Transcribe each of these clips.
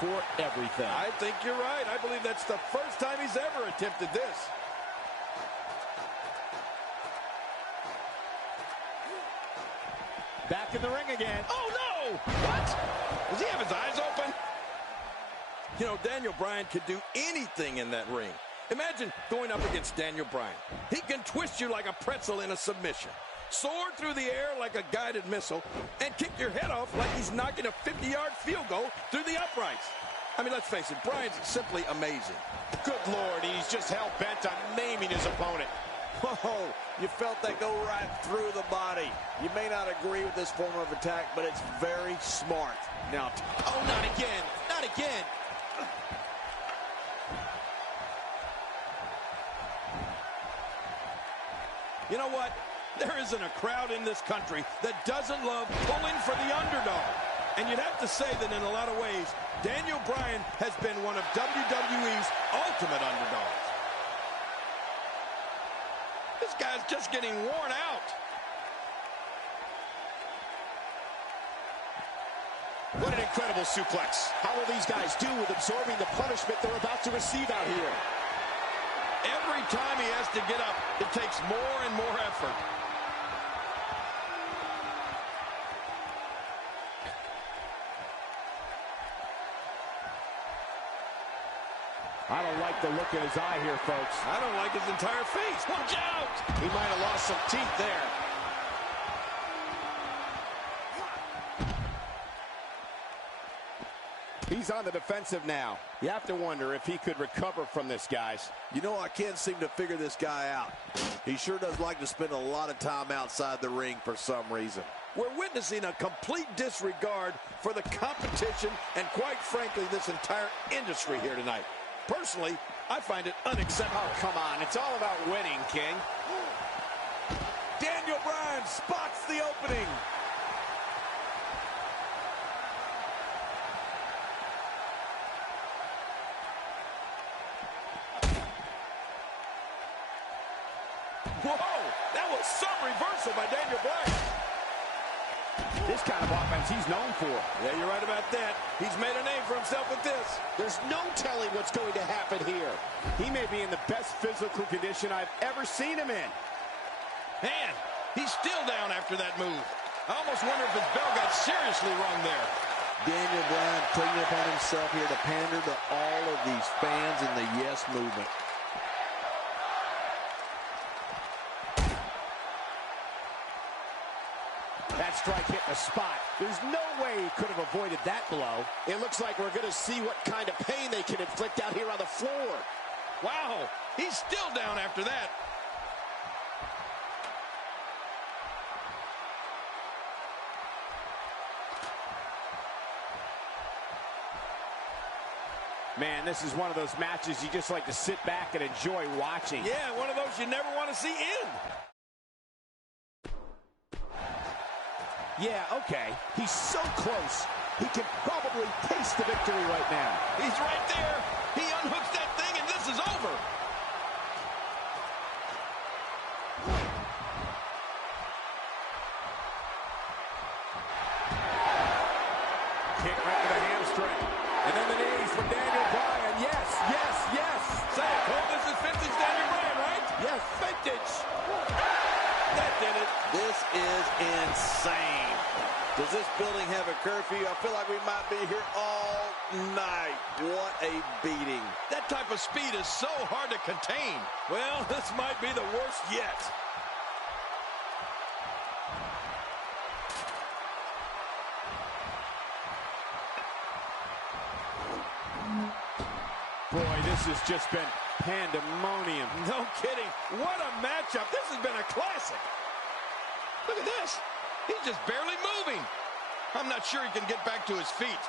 for everything. I think you're right. I believe that's the first time he's ever attempted this. Back in the ring again. Oh, no! What? Does he have his eyes open? You know, Daniel Bryan could do anything in that ring. Imagine going up against Daniel Bryan. He can twist you like a pretzel in a submission, soar through the air like a guided missile, and kick your head off like he's knocking a 50-yard field goal through the uprights. I mean, let's face it, Bryan's simply amazing. Good Lord, he's just hell-bent on maiming his opponent. Whoa, you felt that go right through the body. You may not agree with this form of attack, but it's very smart. Now, oh, not again, not again. You know what? There isn't a crowd in this country that doesn't love pulling for the underdog. And you'd have to say that in a lot of ways, Daniel Bryan has been one of WWE's ultimate underdogs. This guy's just getting worn out. What an incredible suplex. How will these guys do with absorbing the punishment they're about to receive out here? Every time he has to get up, it takes more and more effort. I don't like the look in his eye here, folks. I don't like his entire face. Watch out! He might have lost some teeth there. He's on the defensive now. You have to wonder if he could recover from this, guys. you know, I can't seem to figure this guy out. He sure does like to spend a lot of time outside the ring for some reason. We're witnessing a complete disregard for the competition and, quite frankly, this entire industry here tonight. Personally, I find it unacceptable. Oh, come on. It's all about winning, King. Daniel Bryan spots the opening. Whoa! That was some reversal by Daniel Bryan. This kind of offense he's known for. Yeah, you're right about that. He's made a name for himself with this. There's no telling what's going to happen here. He may be in the best physical condition I've ever seen him in. Man, he's still down after that move. I almost wonder if his bell got seriously wrong there. Daniel Bryan taking it upon himself here to pander to all of these fans in the Yes Movement. That strike hit the spot. There's no way he could have avoided that blow. It looks like we're going to see what kind of pain they can inflict out here on the floor. Wow, he's still down after that. Man, this is one of those matches you just like to sit back and enjoy watching. Yeah, one of those you never want to see end. Yeah, okay. He's so close. He can probably taste the victory right now. He's right there. He unhooks that thing and this is over. Kick right to the hamstring. And then the knees from Daniel Bryan. Yes, yes, yes. Say it, Cole. This is vintage Daniel Bryan, right? Yes, vintage. That did it. This is insane. Does this building have a curfew? I feel like we might be here all night. What a beating. That type of speed is so hard to contain. Well, this might be the worst yet. Boy, this has just been pandemonium. No kidding. What a matchup. This has been a classic. Look at this. He's just barely moving. I'm not sure he can get back to his feet.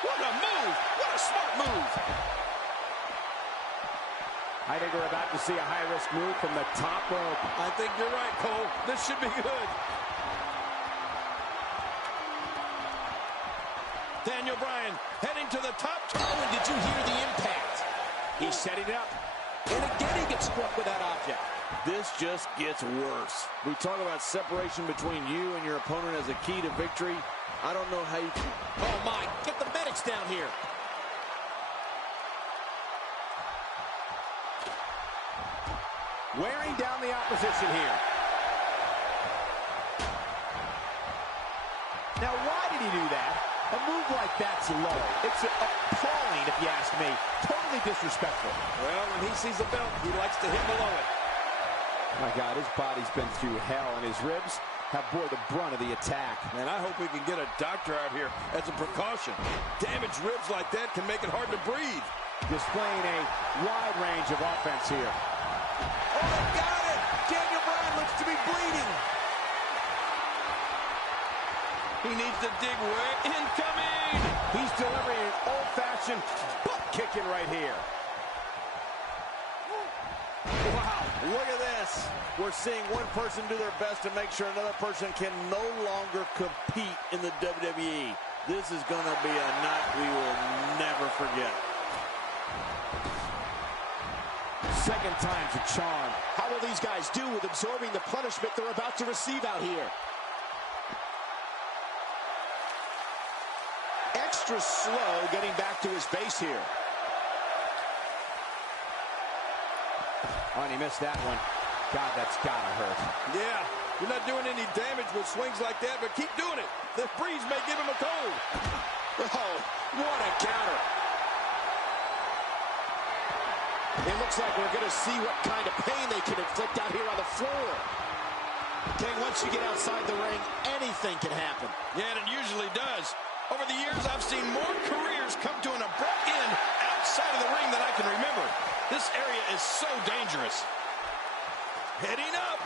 What a move. What a smart move. I think we're about to see a high-risk move from the top rope. I think you're right, Cole. This should be good. Daniel Bryan heading to the top. Oh, and did you hear the impact? He's setting it up. And again he gets struck with that object. This just gets worse. We talk about separation between you and your opponent as a key to victory. I don't know how you... Oh, my. Get the medics down here. Wearing down the opposition here. Now, why did he do that? A move like that's low. It's appalling, if you ask me. Totally disrespectful. Well, when he sees a belt, he likes to hit below it. My God, his body's been through hell, and his ribs have bore the brunt of the attack. Man, I hope we can get a doctor out here as a precaution. Damaged ribs like that can make it hard to breathe. Displaying a wide range of offense here. Oh, they got it! Daniel Bryan looks to be bleeding. He needs to dig way incoming. He's delivering an old-fashioned butt kicking right here. Wow, look at this. We're seeing one person do their best to make sure another person can no longer compete in the WWE. This is going to be a night we will never forget. Second time's a charm. How will these guys do with absorbing the punishment they're about to receive out here? Extra slow getting back to his base here. Oh, and he missed that one. God, that's gotta hurt. Yeah, you're not doing any damage with swings like that, but keep doing it. The breeze may give him a cold. Oh, what a counter. It looks like we're going to see what kind of pain they can inflict out here on the floor. King, once you get outside the ring, anything can happen. Yeah, and it usually does. Over the years, I've seen more careers come to an abrupt end outside of the ring than I can remember. This area is so dangerous. Heading up.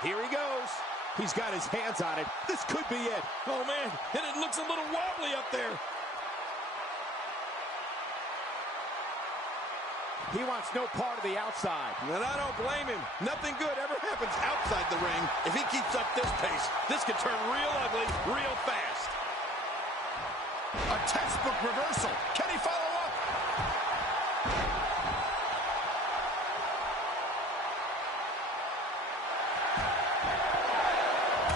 Here he goes. He's got his hands on it. This could be it. Oh, man, and it looks a little wobbly up there. He wants no part of the outside. And I don't blame him. Nothing good ever happens outside the ring. If he keeps up this pace, this could turn real ugly real fast. A textbook reversal. Can he follow up?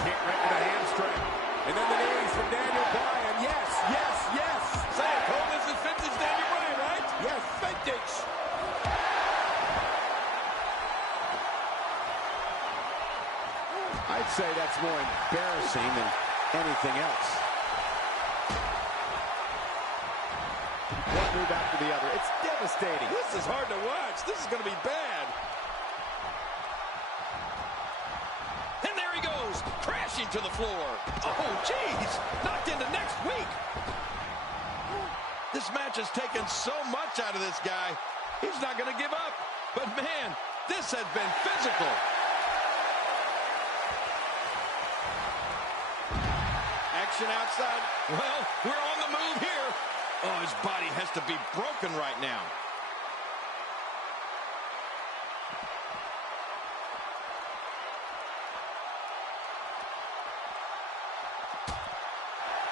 Hit right to the hamstring. And then the knees from Daniel Bryan. Yes, yes, yes. Say it, Cole. This is vintage Daniel Bryan, right? Yes, vintage. I'd say that's more embarrassing than anything else. One move after the other. It's devastating. This is hard to watch. This is going to be bad. And there he goes, crashing to the floor. Oh, jeez, knocked into next week. This match has taken so much out of this guy. He's not going to give up. But, man, this has been physical. Action outside. Well, we're on the move here. Oh, his body has to be broken right now.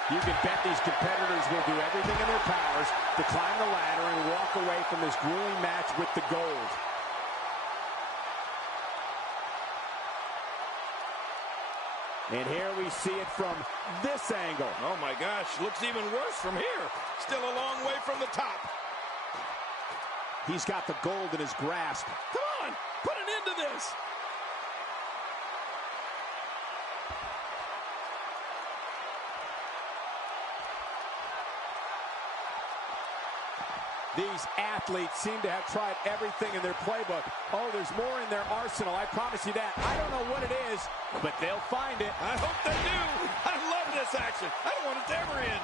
You can bet these competitors will do everything in their powers to climb the ladder and walk away from this grueling match with the gold. And here we see it from this angle. Oh, my gosh. Looks even worse from here. Still a long way from the top. He's got the gold in his grasp. Come on. Put an end to this. These athletes seem to have tried everything in their playbook. Oh, there's more in their arsenal, I promise you that. I don't know what it is, but they'll find it. I hope they do. I love this action. I don't want it to ever end.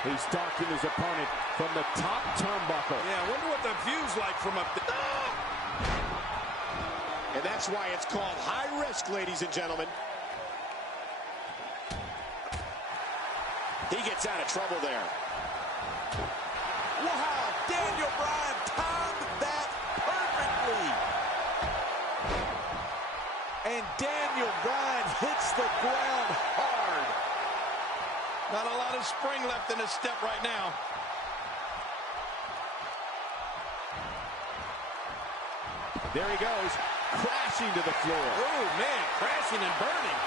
He's stalking his opponent from the top turnbuckle. Yeah, I wonder what the view's like from up there. And that's why it's called high risk, ladies and gentlemen. He gets out of trouble there. Wow, Daniel Bryan timed that perfectly. And Daniel Bryan hits the ground hard. Not a lot of spring left in his step right now. There he goes, crashing to the floor. Oh, man, crashing and burning.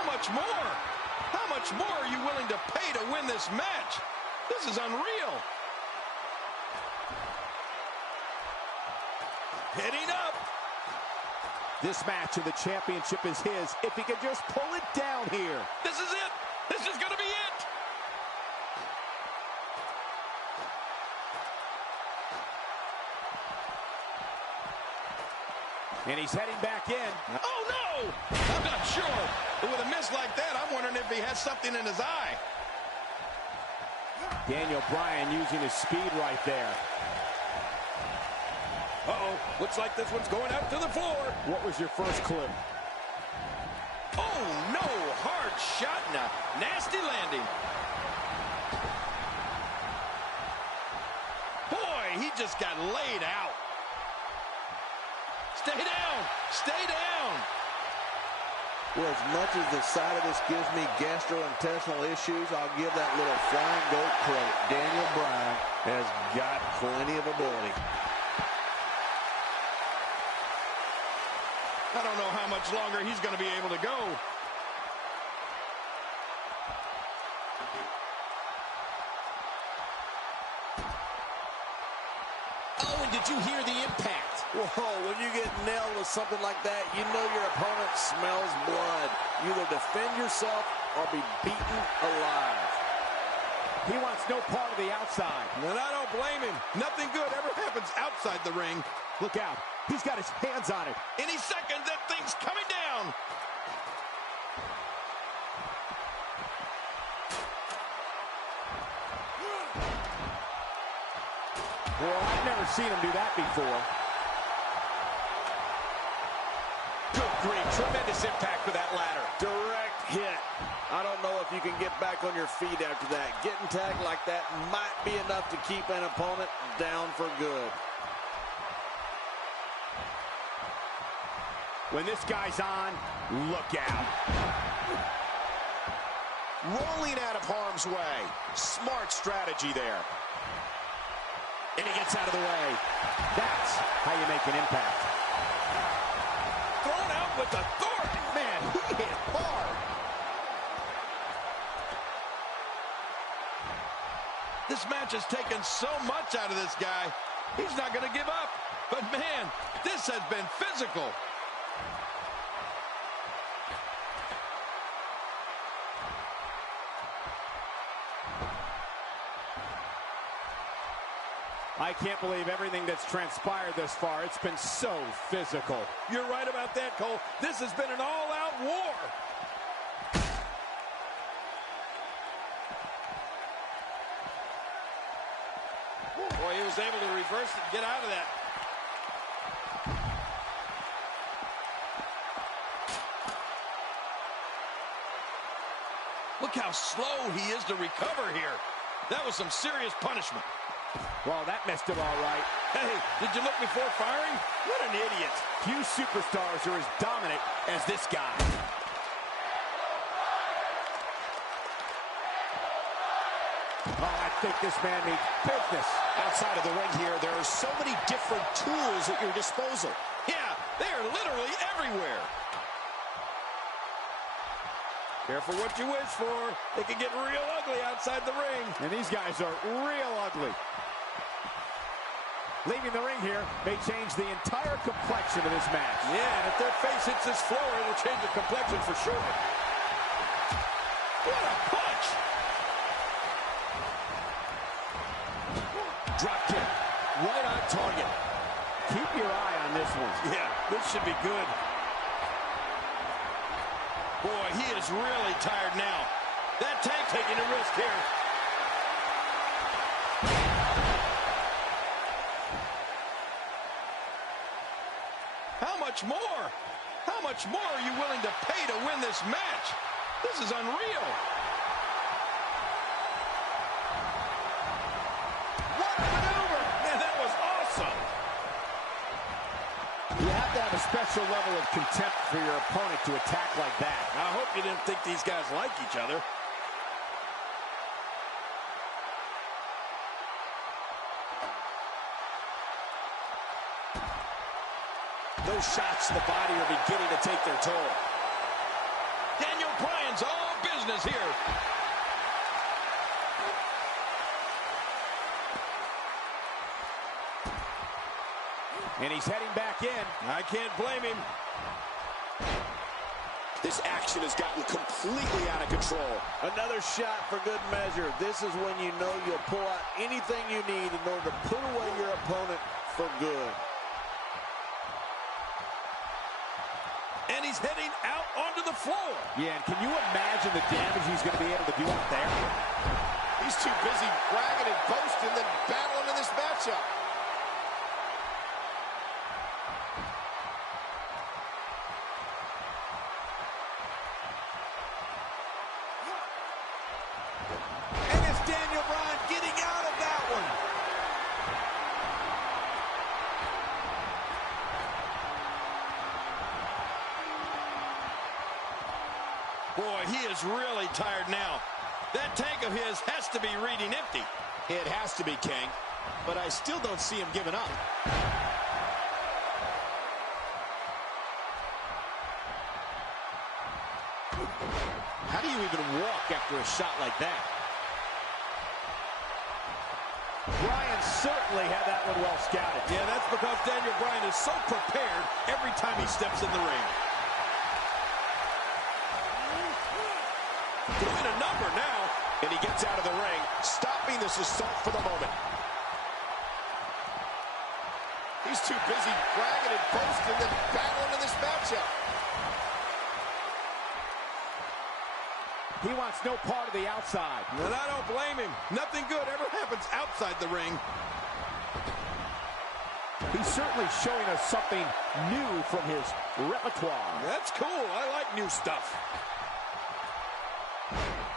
How much more? How much more are you willing to pay to win this match? This is unreal. Hitting up. This match of the championship is his if he can just pull it down here. This is it. This is going to be it. And he's heading back in. Oh, no! I'm not sure. But with a miss like that, I'm wondering if he has something in his eye. Daniel Bryan using his speed right there. Uh-oh. Looks like this one's going out to the floor. What was your first clue? Oh, no. Hard shot and a nasty landing. Boy, he just got laid out. Stay down. Stay down. Well, as much as the side of this gives me gastrointestinal issues, I'll give that little flying goat credit. Daniel Bryan has got plenty of ability. I don't know how much longer he's going to be able to go. Oh, and did you hear the impact? Whoa, when you get nailed with something like that, you know your opponent smells blood. You either defend yourself or be beaten alive. He wants no part of the outside. And I don't blame him. Nothing good ever happens outside the ring. Look out. He's got his hands on it. Any second, that thing's coming down. Well, I've never seen him do that before. Good grief. Tremendous impact for that ladder. Direct hit. I don't know if you can get back on your feet after that. Getting tagged like that might be enough to keep an opponent down for good. When this guy's on, look out. Rolling out of harm's way. Smart strategy there. And he gets out of the way. That's how you make an impact. Thrown out with authority. Man, he hit hard. This match has taken so much out of this guy. He's not going to give up. But, man, this has been physical. I can't believe everything that's transpired thus far. It's been so physical. You're right about that, Cole. This has been an all-out war. Boy, he was able to reverse it and get out of that. Look how slow he is to recover here. That was some serious punishment. Well, that messed him all right. Hey, did you look before firing? What an idiot. Few superstars are as dominant as this guy. Oh, I think this man needs business. Outside of the ring here, there are so many different tools at your disposal. Yeah, they are literally everywhere. Careful what you wish for. It can get real ugly outside the ring. And these guys are real ugly. Leaving the ring here may change the entire complexion of this match. Yeah, and if their face hits this floor, it'll change the complexion for sure. What a punch! Drop kick. Right on target. Keep your eye on this one. Yeah, this should be good. Boy, he is really tired now. That tank taking a risk here. How much more? How much more are you willing to pay to win this match? This is unreal. What a maneuver! Man, that was awesome. You have to have a special level of contempt for your opponent to attack like that. I hope you didn't think these guys like each other. Those shots to the body are beginning to take their toll. Daniel Bryan's all business here. And he's heading back in. I can't blame him. This action has gotten completely out of control. Another shot for good measure. This is when you know you'll pull out anything you need in order to put away your opponent for good. And he's heading out onto the floor. Yeah, and can you imagine the damage he's going to be able to do out there? He's too busy bragging and boasting than battling in this matchup. And it's Daniel Bryan getting out of that one. Boy, he is really tired now. That tank of his has to be reading empty. It has to be, King. But I still don't see him giving up. How do you even walk after a shot like that? Bryan certainly had that one well scouted. Yeah, that's because Daniel Bryan is so prepared every time he steps in the ring. Doing a number now. And he gets out of the ring, stopping this assault for the moment. He's too busy bragging and boasting than battling in this matchup. He wants no part of the outside. And I don't blame him. Nothing good ever happens outside the ring. He's certainly showing us something new from his repertoire. That's cool. I like new stuff.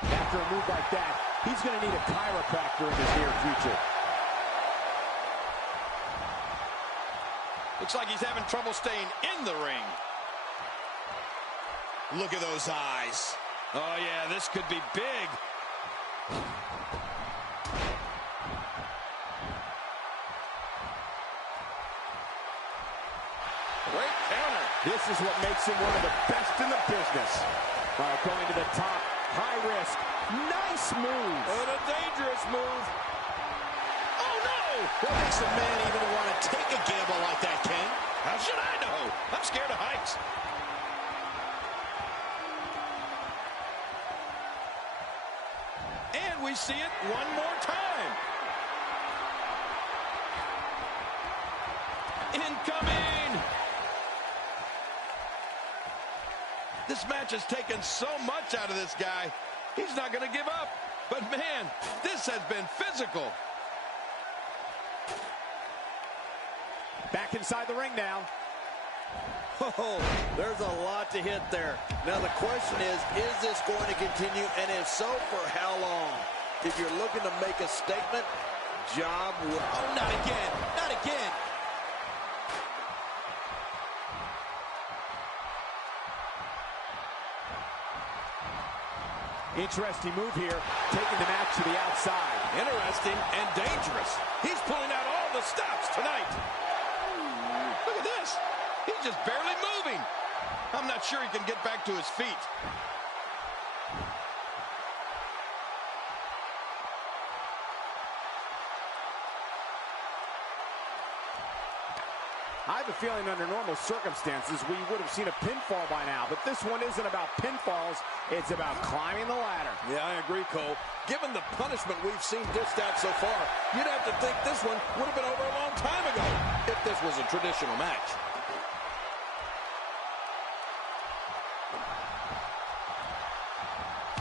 After a move like that, he's going to need a chiropractor in his near future. Looks like he's having trouble staying in the ring. Look at those eyes. Oh, yeah, this could be big. Great counter. This is what makes him one of the best in the business. Going to the top, high risk, nice move. And a dangerous move. Oh, no! What makes a man even want to take a gamble like that, King? How should I know? I'm scared of heights. And we see it one more time. Incoming! This match has taken so much out of this guy. He's not going to give up. But, man, this has been physical. Back inside the ring now. Oh, there's a lot to hit there. Now the question is this going to continue? And if so, for how long? If you're looking to make a statement, job well. Oh, not again. Not again. Interesting move here, taking the match to the outside. Interesting and dangerous. He's pulling out all the stops tonight. Look at this. He's just barely moving. I'm not sure he can get back to his feet. I have a feeling under normal circumstances we would have seen a pinfall by now, but this one isn't about pinfalls, it's about climbing the ladder. Yeah, I agree, Cole. Given the punishment we've seen dished out so far, you'd have to think this one would have been over a long time ago if this was a traditional match.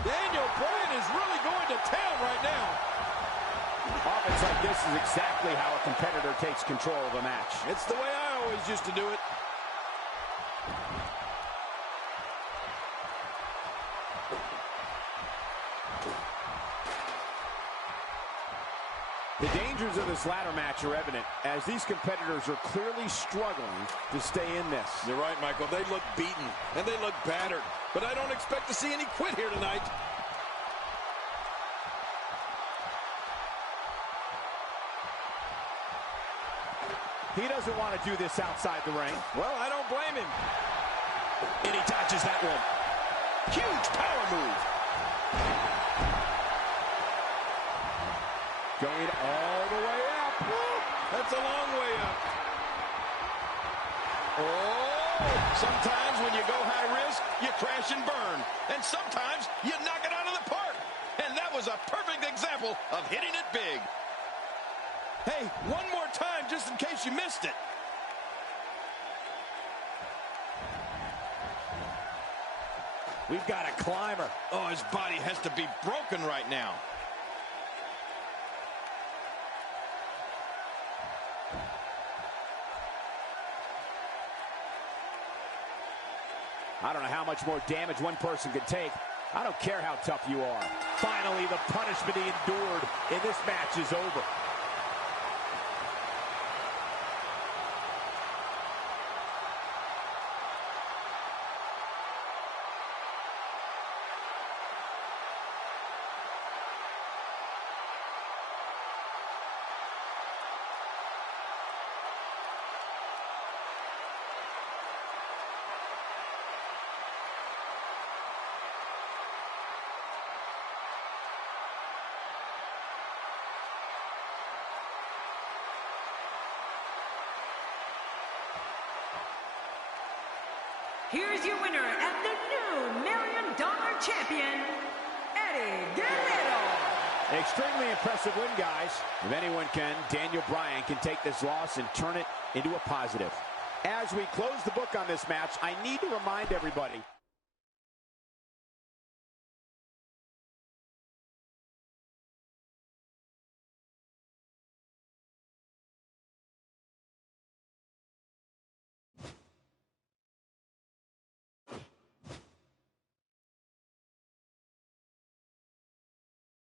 Daniel Bryan is really going to town right now. Offense like this is exactly how a competitor takes control of a match. It's the way I always used to do it. The dangers of this ladder match are evident as these competitors are clearly struggling to stay in this. You're right, Michael. They look beaten and they look battered, but I don't expect to see any quit here tonight. He doesn't want to do this outside the ring. Well, I don't blame him. And he dodges that one. Huge power move. Going all the way up. Woo, that's a long way up. Oh, sometimes when you go high risk, you crash and burn. And sometimes you knock it out of the park. And that was a perfect example of hitting it big. Hey, one more time just in case you missed it. We've got a climber. Oh, his body has to be broken right now. I don't know how much more damage one person could take. I don't care how tough you are. Finally, the punishment he endured in this match is over. Here's your winner and the new $1 Million Champion, Eddie Guerrero. Extremely impressive win, guys. If anyone can, Daniel Bryan can take this loss and turn it into a positive. As we close the book on this match, I need to remind everybody